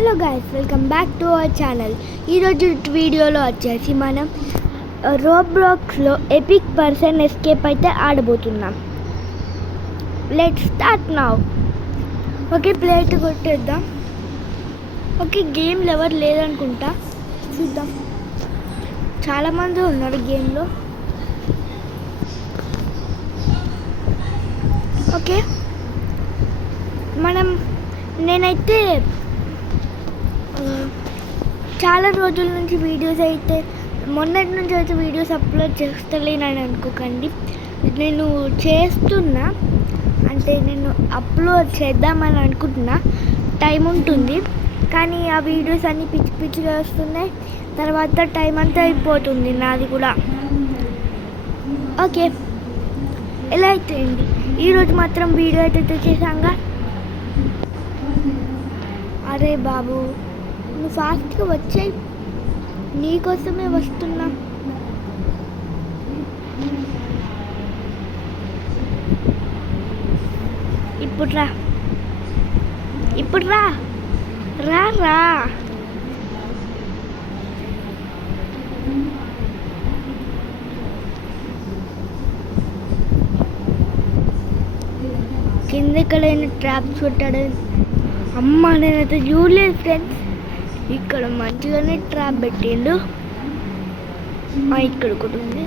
Hello guys, welcome back to our channel. ఈరోజు వీడియోలో వచ్చేసి మనం రోబ్లాక్స్లో ఎపిక్ పర్సన్ ఎస్కేప్ అయితే ఆడబోతున్నాం. Let's start now. ఓకే, ప్లేట్ కొట్టేద్దాం. ఓకే, గేమ్లో ఎవరు లేదనుకుంటా, చూద్దాం. చాలామంది ఉన్నారు గేమ్లో. ఓకే, నేనైతే చాలా రోజుల నుంచి వీడియోస్ అయితే మొన్నటి నుంచి అయితే వీడియోస్ అప్లోడ్ చేస్తలేనని అనుకోకండి. నేను చేస్తున్నా, అంటే నేను అప్లోడ్ చేద్దామని అనుకుంటున్నా. టైం ఉంటుంది, కానీ ఆ వీడియోస్ అన్నీ పిచ్చి పిచ్చిగా వస్తున్నాయి. తర్వాత టైం అంతా అయిపోతుంది నాది కూడా. ఓకే, ఎలా అయితే అండి, ఈరోజు మాత్రం వీడియో అయితే తెచ్చేసాంగా. అరే బాబు, నువ్వు ఫాస్ట్గా వచ్చాయి, నీకోసమే వస్తున్నా. ఇప్పుడు రా, ఇప్పుడు రా రా రా. కింద ఎక్కడైనా ట్రాప్స్ పెట్టాడు. అమ్మ, నేనైతే చూడలేదు ఫ్రెండ్స్. ఇక్కడ మంచిగానే ట్రాప్ పెట్టిండు. ఇక్కడ ఒకటి ఉంది.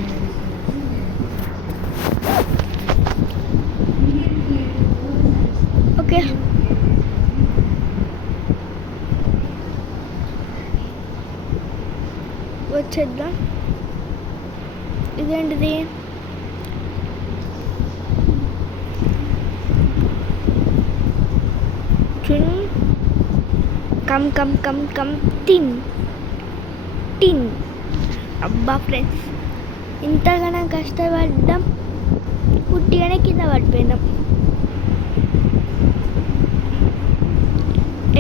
ఓకే, వచ్చేద్దాం. ఇదేంటిది? కమ్ కమ్ కమ్ కమ్ టిన్ టిన్. అబ్బా ఫ్రెండ్స్, ఇంతగానో కష్టపడ్డాం, పుట్టిగానే కింద పడిపోయినాం.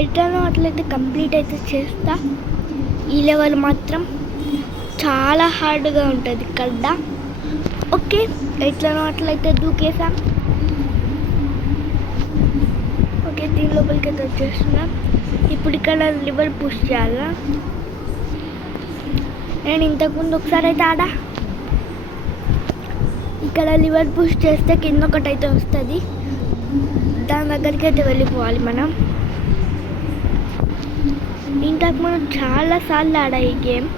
ఎట్లనో అట్లయితే కంప్లీట్ అయితే చేస్తా. ఈ లెవెల్ మాత్రం చాలా హార్డ్గా ఉంటుంది కదా. ఓకే, ఎట్లనో అట్లయితే దూకేసాం. ఓకే, దీని లోపలికి అయితే వచ్చేస్తున్నాం. ఇప్పుడు ఇక్కడ లివర్ పుష్ చేయాలా? నేను ఇంతకుముందు ఒకసారి అయితే ఇక్కడ లివర్ పుష్ చేస్తే కింద ఒకటైతే వస్తుంది, దాని దగ్గరికి అయితే వెళ్ళిపోవాలి మనం. ఇంతకు మనం చాలాసార్లు ఆడా ఈ గేమ్.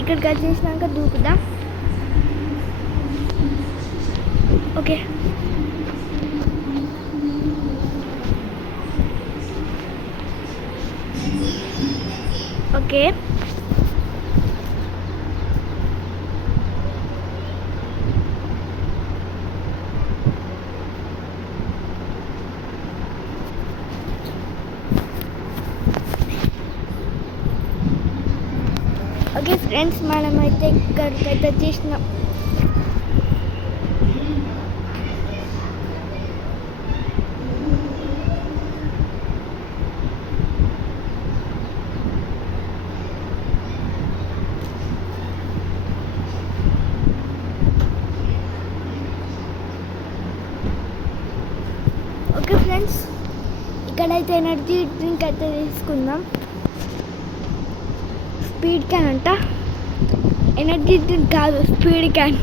ఇక్కడికి వచ్చేసినాక దూకుదాం. ఓకే, ఓకే, ఓకే ఫ్రెండ్స్, మనమైతే ఇక్కడికైతే చేసినాం. ఓకే ఫ్రెండ్స్, ఇక్కడైతే ఎనర్జీ డ్రింక్ అయితే తీసుకుందాం. స్పీడ్ క్యాన్ అంట, ఎనర్జీ డ్రింక్ కాదు, స్పీడ్ క్యాన్.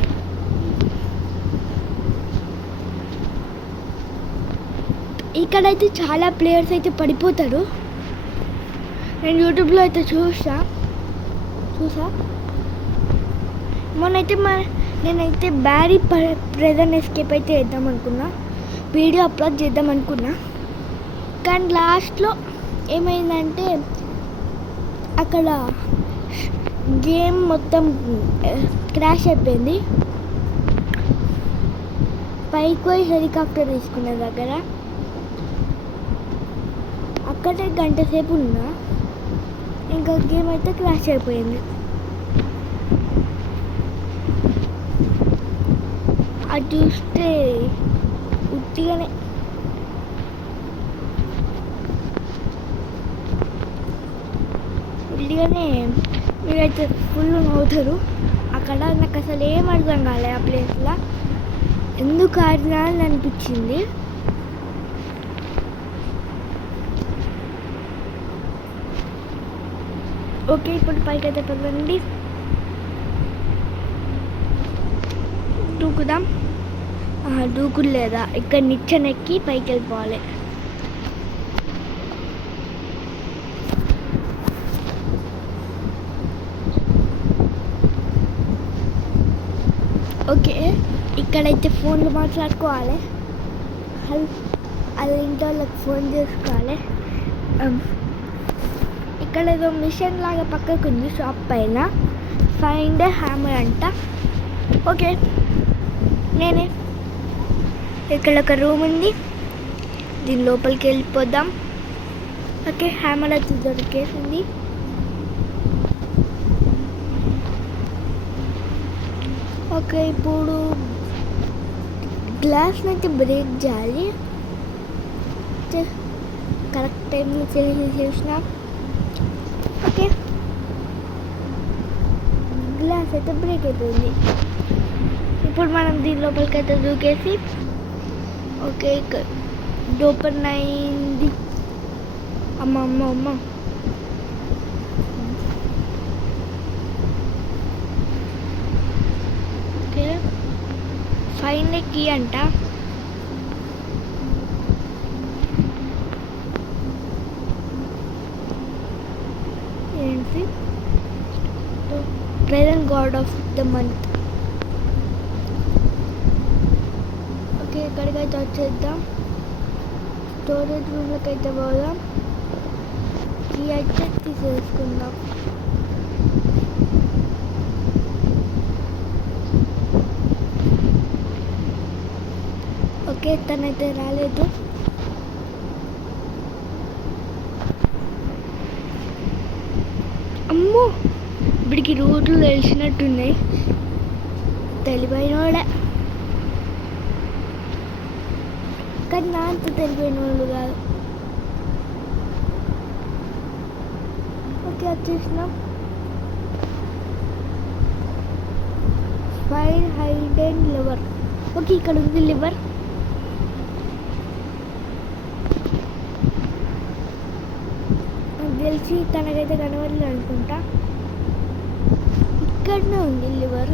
ఇక్కడైతే చాలా ప్లేయర్స్ అయితే పడిపోతారు. నేను యూట్యూబ్లో అయితే చూసా. మొన్నైతే నేనైతే బ్యారీ ప్రెజెంట్ ఎస్కేప్ అయితే చేద్దాం అనుకున్నా, వీడియో అప్లోడ్ చేద్దాం అనుకున్నా. కానీ లాస్ట్లో ఏమైందంటే అక్కడ గేమ్ మొత్తం క్రాష్ అయిపోయింది. పైకి పోయి హెలికాప్టర్ తీసుకునే దగ్గర అక్కడే గంట సేపు ఉన్నా, ఇంకా గేమ్ అయితే క్రాష్ అయిపోయింది. అది చూస్తే ఉట్టిగానే మీరైతే ఫుల్ నవ్వుతారు. అక్కడ నాకు అసలు ఏం అర్థం కాలే ఆ ప్లేస్లో. ఎందుకు ఆడినా అని అనిపించింది. ఓకే, ఇప్పుడు పైకి అయితే పదండి, దూకుదాం. దూకుడు లేదా, ఇక్కడ నిచ్చెనెక్కి పైకి వెళ్ళిపోవాలి. ఓకే, ఇక్కడైతే ఫోన్లు మాట్లాడుకోవాలి, వాళ్ళ ఇంట్లో వాళ్ళకి ఫోన్ చేసుకోవాలి. ఇక్కడ ఏదో మిషన్ లాగా పక్కకు ఉంది షాప్ పైన, ఫైండ్ ఏ హ్యామర్ అంట. ఓకే, నేనే ఇక్కడ ఒక రూమ్ ఉంది, దీని లోపలికి వెళ్ళిపోదాం. ఓకే, హ్యామర్ అయితే దొరికేసింది. ఓకే, ఇప్పుడు గ్లాస్ని అయితే బ్రేక్ చేయాలి. కరెక్ట్ టైంలో చేసిన. ఓకే, గ్లాస్ అయితే బ్రేక్ అయిపోయింది. ఇప్పుడు మనం దీని లోపలికి అయితే దూకేసి, ఓకే ఓపెన్ అయింది. అమ్మ అమ్మ అమ్మ, ఓకే ఫైండ్ కీ అంట. ఏంటి, present God of the month. Okay, ఇక్కడికైతే వచ్చేద్దాం, స్టోరేజ్ రూమ్లోకి అయితే పోదాం, కీ అయితే తీసేసుకుందాం. ఓకే, తనైతే రాలేదు. అమ్మో, ఇప్పటికి రూట్లు తెలిసినట్టున్నాయి, తెలివైన వాడే, కానీ నా అంత తెలివైన వాళ్ళు కాదు. ఓకే, వచ్చేసినాం. Fire Hayden liver. ఓకే, ఇక్కడ ఉంది లివర్. నాకు తెలిసి తనకైతే కనబడలేదు అనుకుంటా, ఇక్కడనే ఉంది లివర్.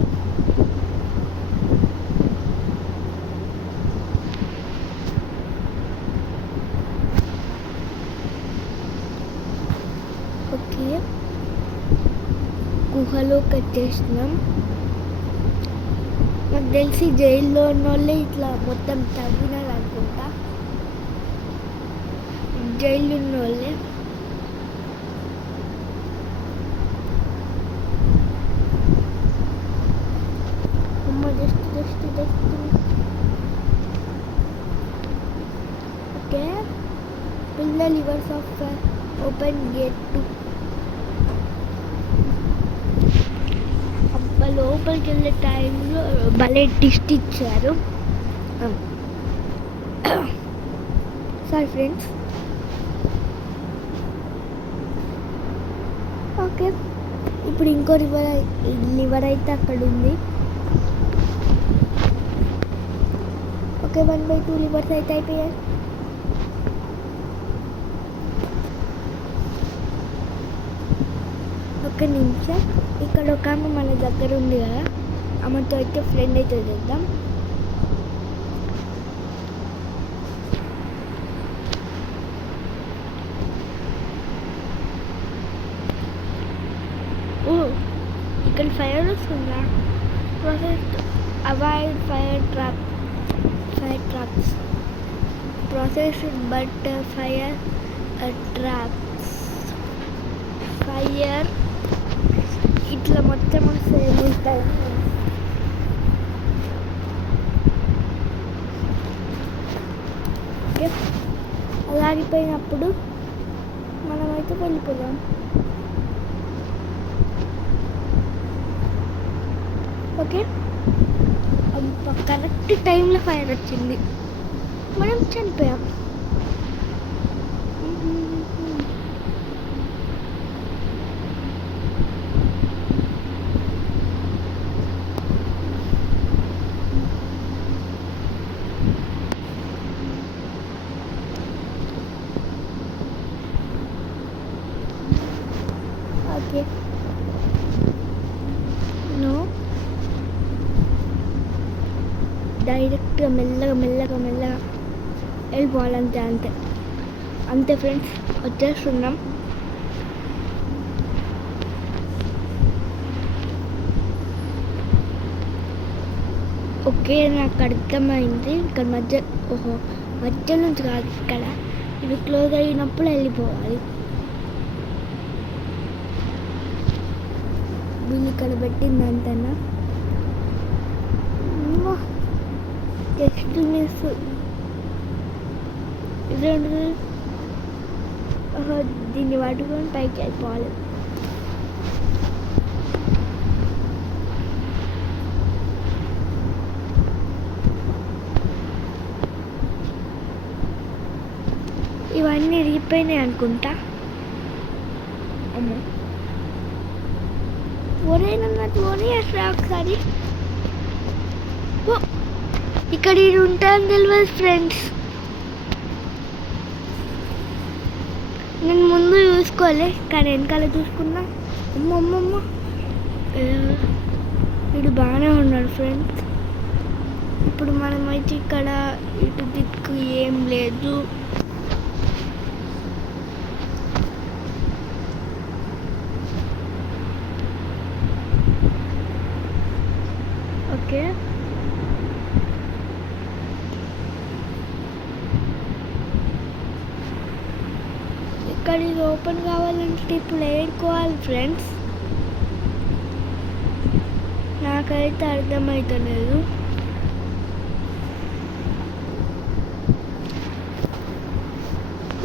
ఓకే, గుహలోకి వచ్చేసినాం. నాకు తెలిసి జైల్లో ఉన్న వాళ్ళే ఇట్లా మొత్తం తవ్వినారు అనుకుంటా, జైలు ఉన్న వాళ్ళే. ఓకే, పిల్ల levers of open gate to. అబ్బా, లోపలికి వెళ్ళే టైంలో భలే టిస్ట్ ఇచ్చారు. Sorry friends. ఓకే, ఇప్పుడు ఇంకో లివర్ అయితే అక్కడ ఉంది. ఓకే, 1/2 లివర్స్ అయితే అయిపోయాయి. ఒక్క నిమిషం, ఇక్కడ ఒక ఆమె మన దగ్గర ఉంది కదా, ఆమెతో అయితే ఫ్రెండ్ అయితే చేద్దాం. ఓ, ఇక్కడ ఫైర్ వస్తుందా? Process avoid fire traps. Process but fire traps. Fire ఇట్లా మొత్తం సేమ్ ఉంటాయి. ఓకే, అలా ఆగిపోయినప్పుడు మనమైతే వెళ్ళిపోదాం. ఓకే, కరెక్ట్ టైంలో ఫైర్ వచ్చింది, మనం చనిపోయాం. మెల్లగా మెల్లగా మెల్లగా వెళ్ళిపోవాలి. అంతే అంతే అంతే ఫ్రెండ్స్, వచ్చేస్తున్నాం. ఓకే, నాకు అర్థమైంది. ఇక్కడ మధ్య నుంచి కాదు, ఇక్కడ ఇది క్లోజ్ అయినప్పుడు వెళ్ళిపోవాలి. వీళ్ళు ఇక్కడ పెట్టింది అంతేనా? Just miss. దీన్ని పట్టుకొని పైకి వెళ్ళిపోవాలి. ఇవన్నీ ఇరిగిపోయినాయి అనుకుంటా. అమ్మో, ఒరేనన్నట్టు అసలు ఒకసారి ఇక్కడ ఇది ఉంటాను తెలియదు ఫ్రెండ్స్. నేను ముందు చూసుకోలే, కానీ వెనకాల చూసుకున్నా. అమ్మమ్మమ్మ, వీడు బాగానే ఉన్నాడు ఫ్రెండ్స్. ఇప్పుడు మనమైతే ఇక్కడ ఇటు దిక్కు ఏం లేదు. ఓకే, ఇక్కడ ఇది ఓపెన్ కావాలంటే ఇప్పుడు ఏడుకోవాలి ఫ్రెండ్స్. నాకైతే అర్థమవుతలేదు.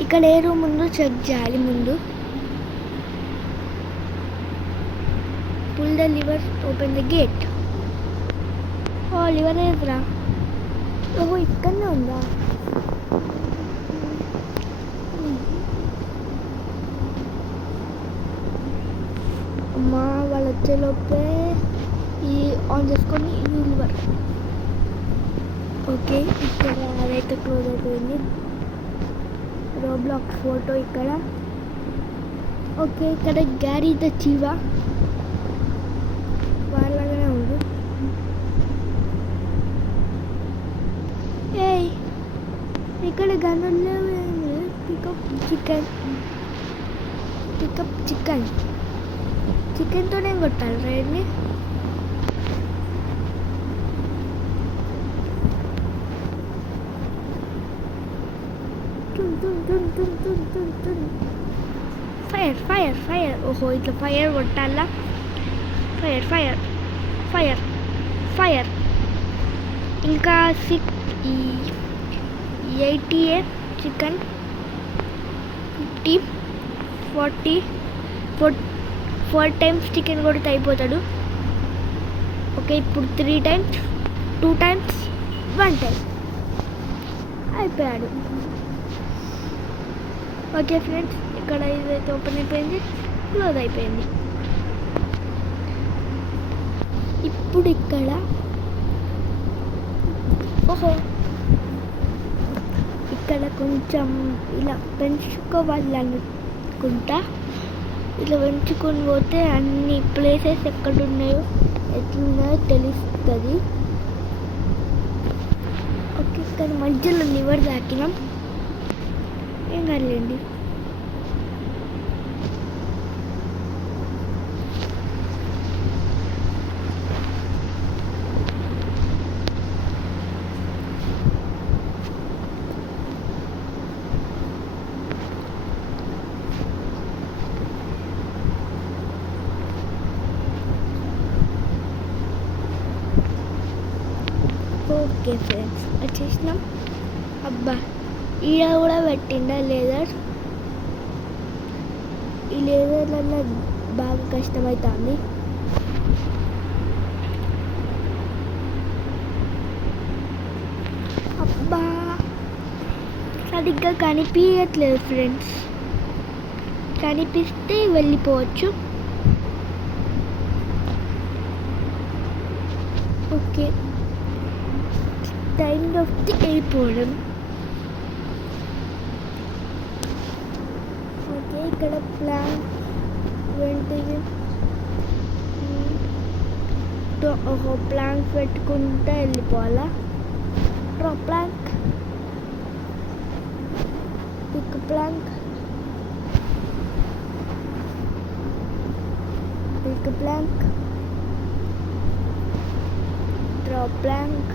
ఇక్కడ ఏ రూమ్ ముందు చెక్ చేయాలి. ముందు pull the lever, open the gate. ఓ లివర్ ఏదిరా? ఓహో, ఇక్కడనే ఉందా? అమ్మా, వాళ్ళు వచ్చేలోపే ఈ ఆన్ చేసుకొని ఈ లివర్. ఓకే, ఇక్కడ అదైతే క్లోజ్ అయిపోయింది. రోబ్లాక్స్ ఫోటో ఇక్కడ. ఓకే, ఇక్కడ గ్యారీ ద చీవా వాళ్ళగానే ఉంది. ఏయ్, ఇక్కడ గన్నులు పికప్ చికెన్. Pick up chicken. చికెన్తోనే కొట్టాలి రైడ్ని. Fire fire fire. ఓహో, ఇట్లా ఫైర్ కొట్టాలా? Fire fire fire fire. ఇంకా 80 చికెన్, 50 40 4 టైమ్స్ చికెన్ కొడితే అయిపోతాడు. ఓకే, ఇప్పుడు 3 టైమ్స్, 2 టైమ్స్, 1 టైం అయిపోయాడు. ఓకే ఫ్రెండ్స్, ఇక్కడ ఇదైతే ఓపెన్ అయిపోయింది, క్లోజ్ అయిపోయింది. ఇప్పుడు ఇక్కడ ఓహో, ఇక్కడ కొంచెం ఇలా పెంచుకోవాలి అనుకుంటా. ఇట్లా పెంచుకొని పోతే అన్ని ప్లేసెస్ ఎక్కడున్నాయో ఎట్లున్నాయో తెలుస్తుంది. ఓకే, ఇక్కడ మధ్యలో లివర్ తాకినాం, ఏం కాదులేండి. ఓకే ఫ్రెండ్స్, వచ్చేసినాం. అబ్బా, ఈడ కూడా పెట్టిండా లేదర్. ఈ లేదర్లలో బాగా కష్టమవుతుంది. అబ్బా, సరిగ్గా కనిపించట్లేదు ఫ్రెండ్స్. కనిపిస్తే వెళ్ళిపోవచ్చు. ఓకే, టైం ఆఫ్ ది వెళ్ళిపోవడం. ఓకే, ఇక్కడ ప్లాన్ ఏంటిది? ప్లాన్స్ పెట్టుకుంటూ వెళ్ళిపోవాలా? drop plank, pick a plank, pick a plank, drop plank,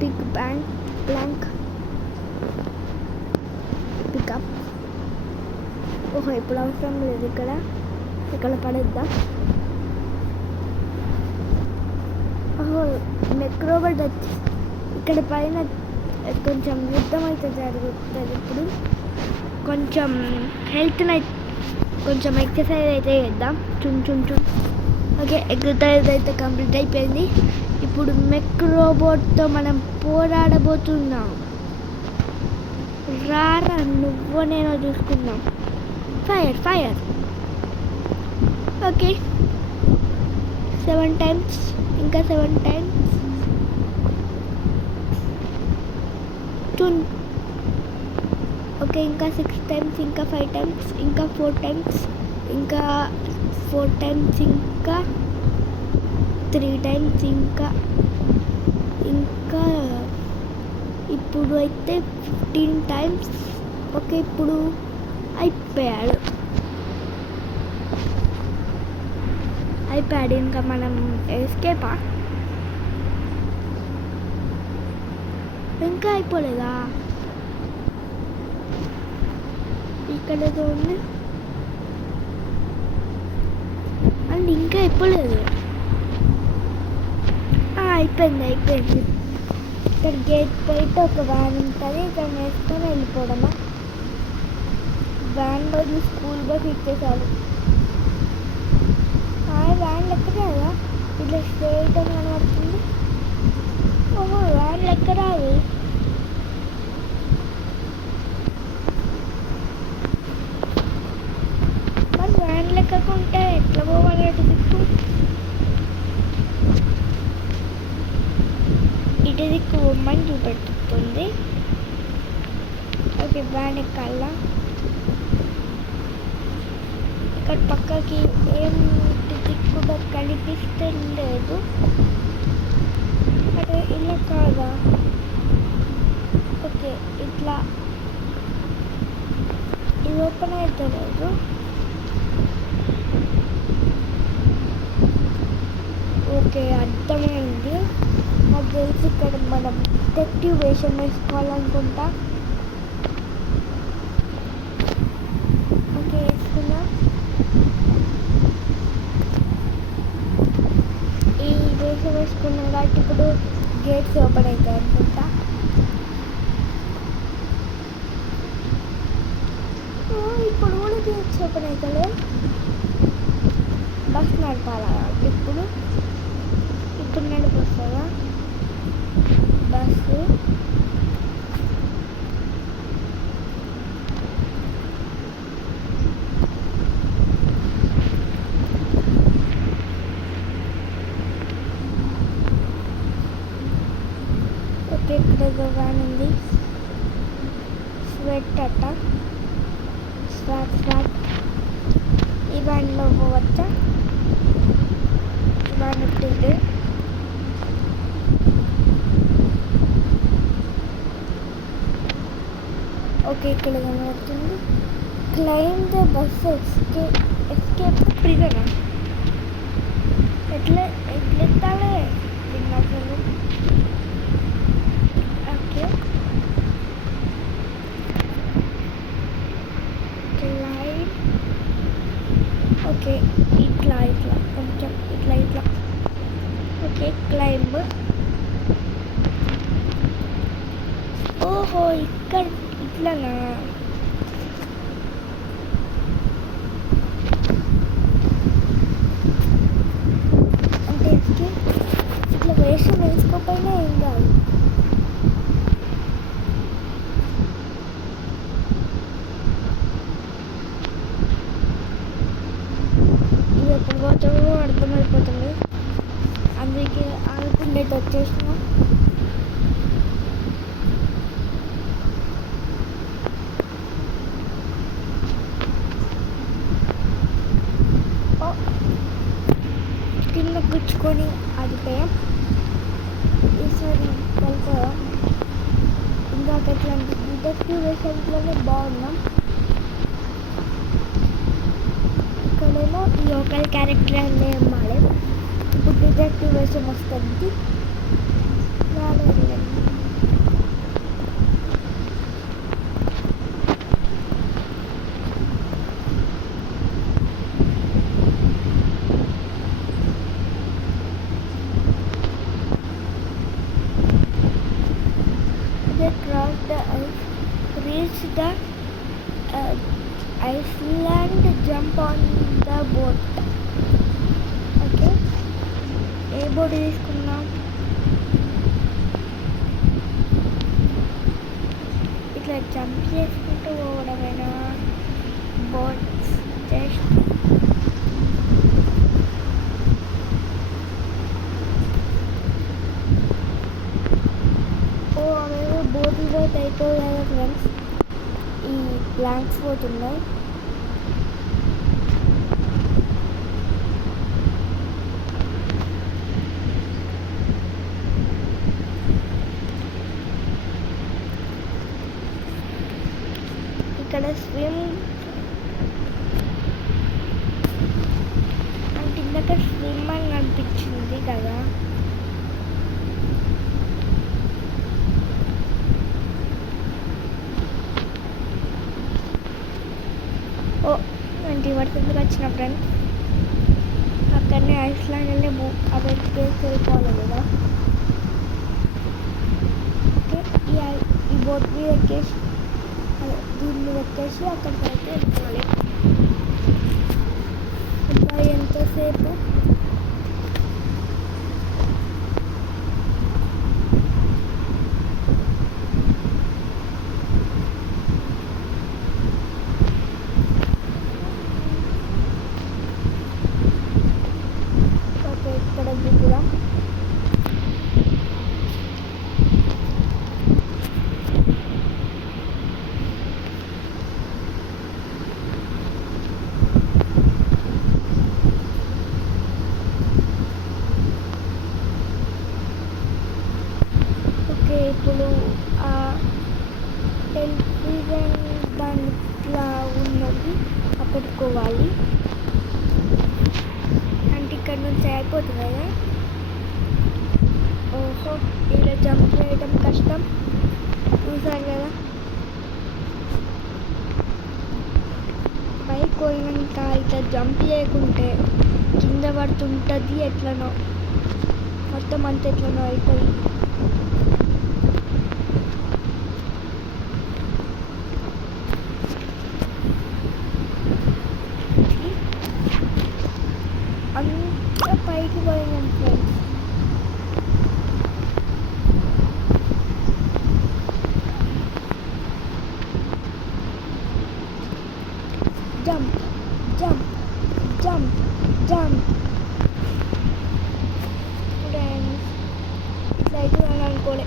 pick a plank, pick up. ఓహో ఇప్పుడు అవసరం లేదు, ఇక్కడ పడేద్దాం. ఓహో నెక్ రోబోట్ వచ్చి ఇక్కడ పైన కొంచెం యుద్ధం అయితే జరుగుతుంది. ఇప్పుడు కొంచెం హెల్త్ని కొంచెం ఎక్సర్సైజ్ అయితే చేద్దాం. చున్ ఓకే, ఎక్సర్సైజ్ అయితే కంప్లీట్ అయిపోయింది. ఇప్పుడు మెక్ రోబోట్తో మనం పోరాడబోతున్నాం. రారా నువ్వు నేను చూసుకుందాం. ఫైర్. ఓకే 7 times, ఇంకా 7 times. ఓకే ఇంకా 6 times, ఇంకా 5 times, ఇంకా 4 times, ఇంకా 4 times, ఇంకా 3 times, ఇంకా ఇప్పుడు అయితే 15 times. ఓకే ఇప్పుడు అయిపోయాడు. ఇంకా మనం ఎస్కేపా? ఇంకా అయిపోలేదా? ఇక్కడ ఉంది అండ్ ఇంకా అయిపోలేదు. అయిపోయింది. ఇక్కడ గేట్ బయట ఒక వ్యాన్ ఉంటుంది, ఇక్కడ వేసుకొని వెళ్ళిపోవడమా? వ్యాన్ బదులు స్కూల్ బస్ ఇచ్చేసారు. వ్యాన్ లెక్క రాదా? ఇట్లా స్ట్రైట్ అని కనబడుతుంది. ఓహో వ్యాన్ లెక్క రాదు. మరి వ్యాన్ లెక్కకుంటే ఎట్లా పోవాలి? ఇటు దిక్కు బొమ్మని చూపెడుతుంది. ఓకే వ్యాన్ ఎక్కాలా? ఇక్కడ పక్కకి ఏం కూడా కనిపిస్తలేదు. అదే ఇలా కాదా? ఓకే ఇట్లా ఇది ఓపెన్ అవుతలేదు. ఓకే అర్థమైంది. నాకు తెలిసి ఇక్కడ మనం డిటెక్టివ్ వేషం వేసుకోవాలనుకుంటా. ఓకే వేసుకున్నాం. వేసుకున్నాం కాబట్టి ఇప్పుడు గేట్స్ ఓపెన్ అవుతాయి అనుకుంటా. ఇప్పుడు కూడా గేట్స్ ఓపెన్ అవుతాయి. బస్ నడపాలి కాబట్టి ఇప్పుడు నడిపిస్తుందా బస్సు? ఇక్కడ వ్యాన్ ఉంది. స్వెట్ అట్ట స్వాట్ ఈ వ్యాన్లో పోవచ్చా? వ్యాన్ ఎట్టింది. ఓకే ఇక్కడ కనబడుతుంది. క్లైమ్ ద బస్ ఎస్కేప్ ప్రిజనా? ఎట్లా ఎత్తాలే అసలు? ఓకే ఇట్లా కొంచెం ఇట్లా. Okay climb. ఓహో ఇక్కడ ఇట్లనా? అంటే ఇట్లా వేషం వేసుకోకపోయినా ఏం కాదు. ఎప్పుడు పోతామో అర్థమైపోతుంది. అందుకే అనుకునేది వచ్చేసిన. కింద గుచ్చుకొని ఆగిపోయాం. ఈసారి వెళ్తాం. నాకు అట్లాంటి డిటెక్టివ్ వేషన్స్లోనే బాగున్నాం. ఇక్కడేమో లోకల్ క్యారెక్టర్ అనే మాడే ఇప్పుడు డిటెక్టివ్ వేషం వస్తుంది. Cross the ice, reach the Iceland, jump on the boat. Okay, a boat తీసుకున్నాం? ఇట్లా జంప్ చేసుకుంటూ పోవడమేనా బోట్స్ జస్ట్? బోట్లు పోతే అయిపోయాయి ఫ్రెండ్స్, ఈ ప్లాంక్స్ పోతున్నాయి. ఇక్కడ స్విమ్ అంటే ఇందాక స్విమ్ అని అనిపించింది కదా. ఓ 20% వచ్చిన ఫ్రెండ్స్, అక్కడనే ఐస్లాండ్ వెళ్ళి అదే ప్లేస్ వెళ్ళిపోవాలి కదా. ఓకే, ఈ బోట్ మీద ఎక్కేసి దీన్ని ఎక్కేసి అక్కడికి అయితే వెళ్ళిపోవాలి. అబ్బాయి ఎంతసేపు ఇక్కడ దిగుదాం. ఓకే, ఇప్పుడు ఆ టెలివిజన్ దాంట్లో ఉన్నది అప్పటికోవాలి అంటే ఇక్కడ నుంచి అయిపోతుంది కదా. ఓహో, ఇలా జంప్ చేయడం కష్టం, చూసారు కదా. పైకి పోయినాక ఇట్లా జంప్ చేయకుంటే కింద పడుతుంటుంది, ఎట్లనో మొత్తం అంత ఎట్లనో అవుతుంది. అంత పైకి పోయినాం friends. Jump jump jump jump friends, ఇట్లా అయితే అని అనుకోలే.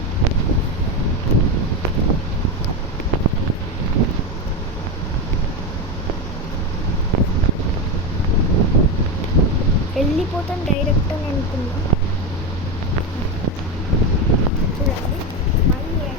వెళ్ళిపోతాం డైరెక్ట్ అని అనుకున్నాం. చూడండి మళ్ళీ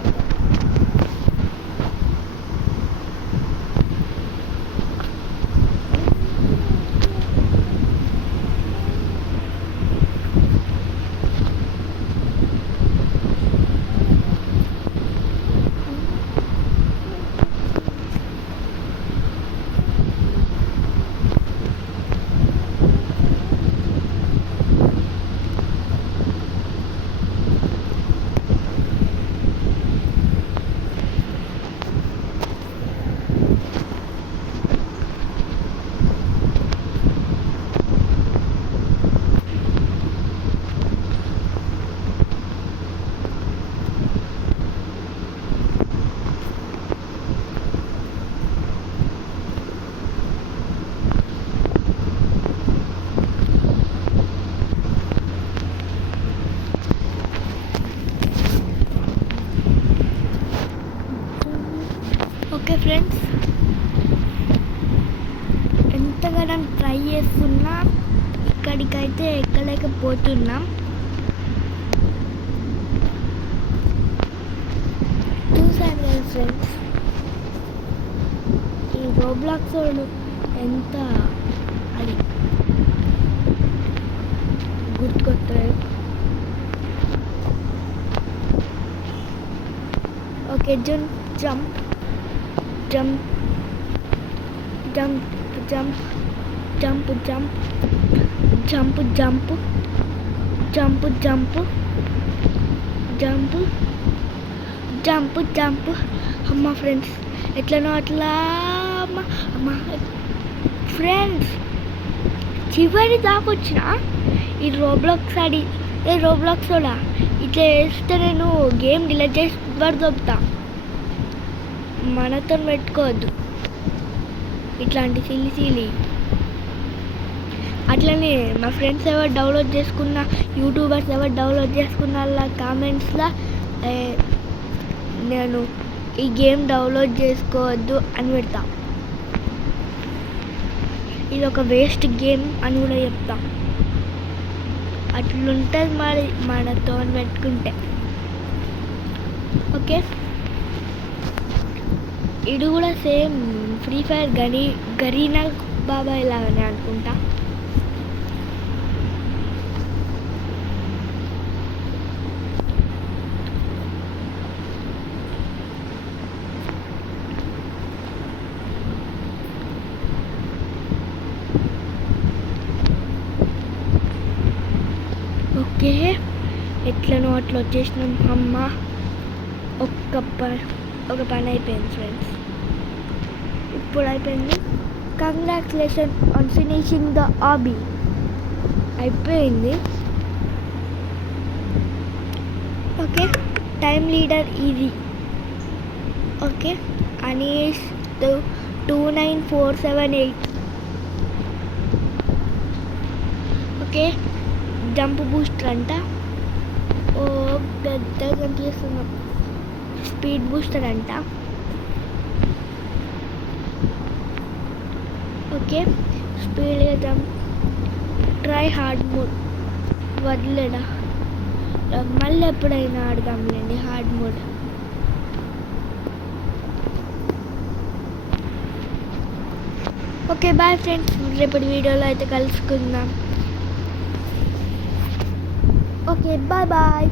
ఓకే ఫ్రెండ్స్, ఎంతగానో ట్రై చేస్తున్నా ఇక్కడికైతే ఎక్కలేకపోతున్నాం. చూసారు ఫ్రెండ్స్. ఈ రోబ్లాక్స్ వాడు ఎంత అది గుర్తుకొస్తాయి. Okay, jump jump jump jump jump jump jump jump jump jump jump jump jump. అమ్మ ఫ్రెండ్స్, ఎట్లనో అట్లా అమ్మ ఫ్రెండ్స్, చివరి దాకా వచ్చిన ఈ రోబ్లాక్స్ ఆడి. రోబ్లాక్స్ కూడా ఇట్లా వేస్తే నేను గేమ్ డిలీట్ చేసి దొబ్బుతా. మనతో పెట్టుకోవద్దు ఇట్లాంటి సిలి. అట్లనే మా ఫ్రెండ్స్ ఎవరు డౌన్లోడ్ చేసుకున్న, యూట్యూబర్స్ ఎవరు డౌన్లోడ్ చేసుకున్న వాళ్ళ కామెంట్స్లో నేను ఈ గేమ్ డౌన్లోడ్ చేసుకోవద్దు అని పెడతా. ఇది ఒక వేస్ట్ గేమ్ అని కూడా చెప్తా. అట్లుంటుంది మరి మనతో పెట్టుకుంటే. ఓకే, ఇది కూడా సేమ్ ఫ్రీ ఫైర్ గరీనా బాబాయ్ లాగానే అనుకుంటా. ఓకే, ఎట్లనో అట్లా వచ్చేసినాం. అమ్మ, ఒక పని అయిపోయింది ఫ్రెండ్స్. ఇప్పుడు అయిపోయింది. Congratulation on finishing the obby. అయిపోయింది. ఓకే, టైమ్ లీడర్ ఇది. Okay, Anish 29478. Okay, jump booster అంట. ఓ పెద్ద జంప్ చేస్తున్నాం. స్పీడ్ బూస్టర్ అంట. ఓకే, స్పీడ్గా జంప్. Try hard mode. వదిలేడా, మళ్ళీ ఎప్పుడైనా ఆడదాంలేండి hard mode. Okay, bye friends, రేపటి వీడియోలో అయితే కలుసుకుందాం. Okay, bye bye.